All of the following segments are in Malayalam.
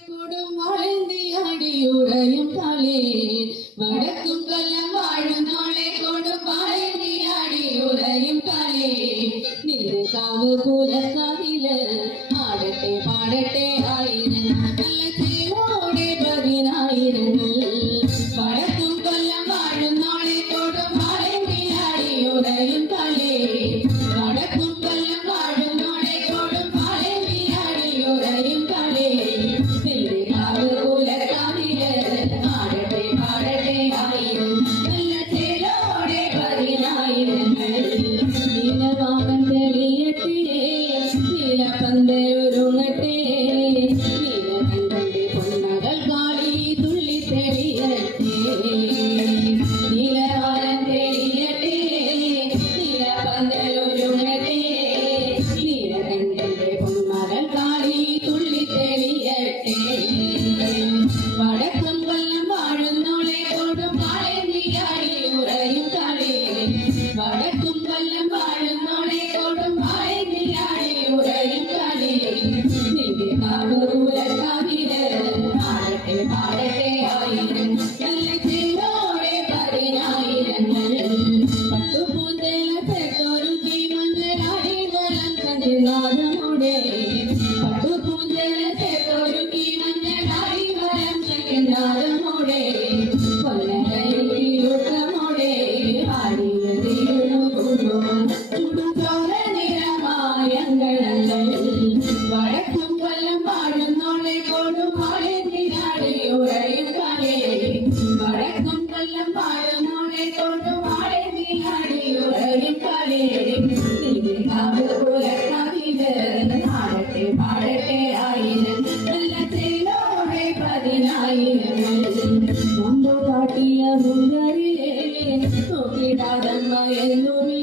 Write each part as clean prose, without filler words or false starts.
കൊടും വാഴന്തിയാടിയുറയും കാലേ വടക്കും കൊല്ലം വാഴുന്നോളെ കൊടും വാഴന്തിയാടിയുറയും കാലേ നിന്റെ കാവ് പുലക്കാവില് ആടട്ടെ പാടട്ടെ ആയിരം നല്ല ചേരോടെ 10,000 വടക്കും കൊല്ലം വാഴുന്നോളെ കൊടും വാഴന്തിയാടിയുറയും കാലേ വടക്കും കൊല്ലം വാഴുന്നോളെ കൊടും വാഴന്തിയാടിയുറയും കാലേ പന്തയൊരുങ്ങട്ടെ നീലകണ്ഠന്റെ പൊന്മകൾ കാളി തുള്ളി തെളിയട്ടെ നീലവാനം തെളിയട്ടെ നീലപന്തയൊരുങ്ങട്ടെ നീലകണ്ഠന്റെ പൊന്മകൾ കാളി തുള്ളി തെളിയട്ടെ വടക്കും കൊല്ലം വാഴുന്നോളെ കൊടും വാഴന്തിയാടി ഉറയും കാളേ വടക്കും കൊല്ലം വാഴുന്നോളെ കൊടും വാഴന്തിയാടി ഉറയും കാളേ നിന്റെ കാവൂരക്കാവില് ആടട്ടെ പാടട്ടെ ആയിരം നല്ല ചേരോടെ 10,000 പട്ടുപൂന്തേലത്തൊരു മഞ്ഞളാടി വലം കഞ്ചനാഥമോടെ പട്ടുപൂന്തേലത്തൊരു മഞ്ഞളാടി വലം കഞ്ചനാഥമോടെ കൊല്ലകൈയിലൂട്ടമോടെ ആടിയ ചുടുചോര നിറമായങ്ങളങ്ങൾ വടക്കും കൊല്ലം വാഴുന്നോളെ കൊടും വാഴന്തിയാടി ഉറയും കാലേ വടക്കും കൊല്ലം വാഴുന്നോളെ കൊടും വാഴന്തിയാടി ഉറയും കാലേ നിന്റെ കാവ് പുലക്കാവില് ആടട്ടെ പാടട്ടെ ആയിരം നല്ല ചേരോടെ 10,000 മുമ്പ് കാട്ടിയ മുണ്ടറിയേ നോക്കിടാതമ്മ എന്നുമേ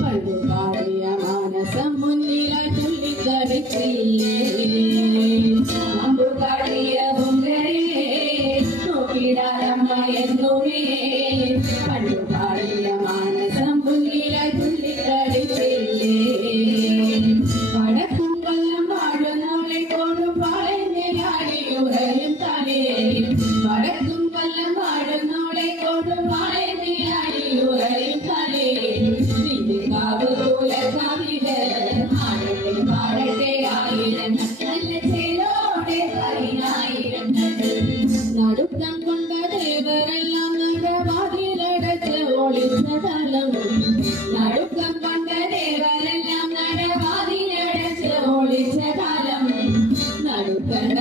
പണ്ടു പാടിയ മാനസം മുന്നിലായി തുള്ളിക്കളിച്ചില്ലേ മുമ്പ് കാട്ടിയ മുണ്ടറിയേ നോക്കിടാതമ്മ എന്നുമേ പണ്ടു പാടിയ മാനസം മുന്നിലായി തുള്ളിക്കളിച്ചില്ലേ വടക്കും കൊല്ലം വാഴുന്നോളെ കൊടും വാഴന്തിയാടി ഉറയും കാലേ വടക്കും കൊല്ലം വാഴുന്നോളെ കൊടും വാഴന്തിയാടി ഉറയും കാലേ നിന്റെ കാവ് പുലക്കാവില് ആടട്ടെ പാടട്ടെ ആയിരം നല്ല ചേരോടെ 10,000 നടുക്കം കൊണ്ട ദേവരെല്ലാം നടവാതിലടച്ച് ഒളിച്ച തലം നടുക്കം കൊണ്ട ദേവരെല്ലാം നടവാതിലടച്ച് ഒളിച്ച കാലം നടുക്കണ്ട